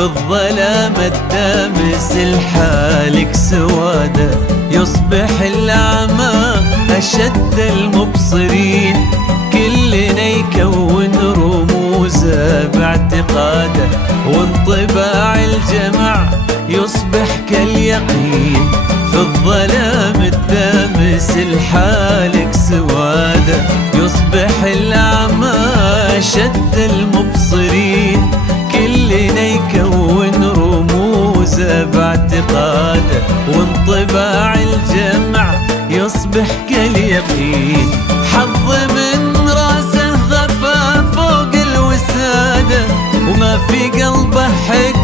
الظلام الدامس الحالك سواده، يصبح الأعمى أشد المبصرين، كلنا يكون رموزه باعتقاده، وانطباع الجمع يصبح كاليقين. في الظلام الدامس الحالك سواده، يصبح الأعمى أشد المبصرين، كلنا يكون رموزه باعتقاده، وانطباع الجمع يصبح كاليقين. حظ من راسه غفا فوق الوسادة، وما في قلبه حقد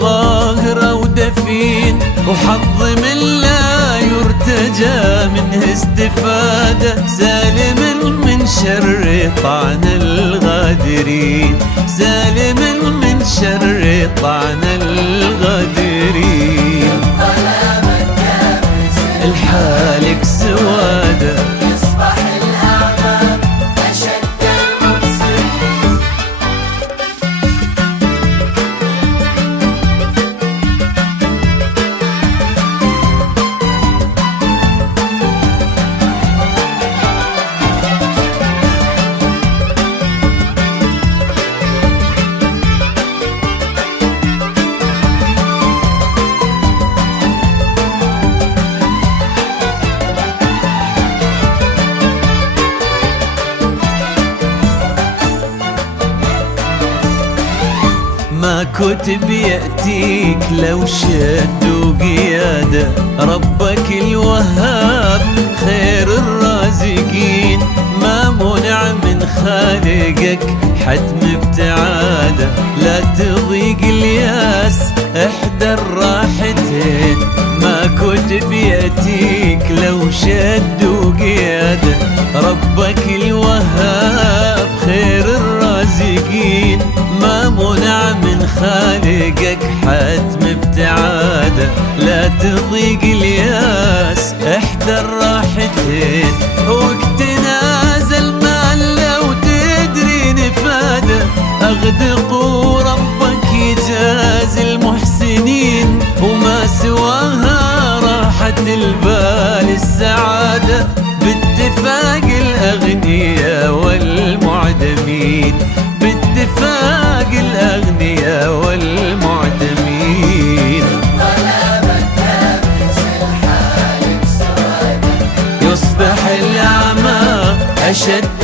ظاهر أو دفين، وحظ من لا يرتجى منه استفادة، سالم من شر طعن الغادرين، سالم من شر طعن الغادرين. الحالك سواده، يصبح الأعمى أشد المبصرين. ما كتب يأتيك لو شد قيادة، ربك الوهاب خير الرازقين، ما منع من خالقك حتم ابتعاده، لا تضيق الياس احدى الراحتين. ما كتب يأتيك لو شد قيادة، ربك الوهاب خير الرازقين، ما منع من خالقك حتم ابتعاده، لا تضيق الياس احدى الراحتين. وقت نازل مال لو تدري نفاده، اغدقوا ربك يجازي المحسنين، وما سواها راحة البال السعادة، باتفاق الأغنياء والمعدمين، باتفاق الأغنياء والمعدمين. الظلام الدامس الحالك سواده، يصبح الأعمى أشد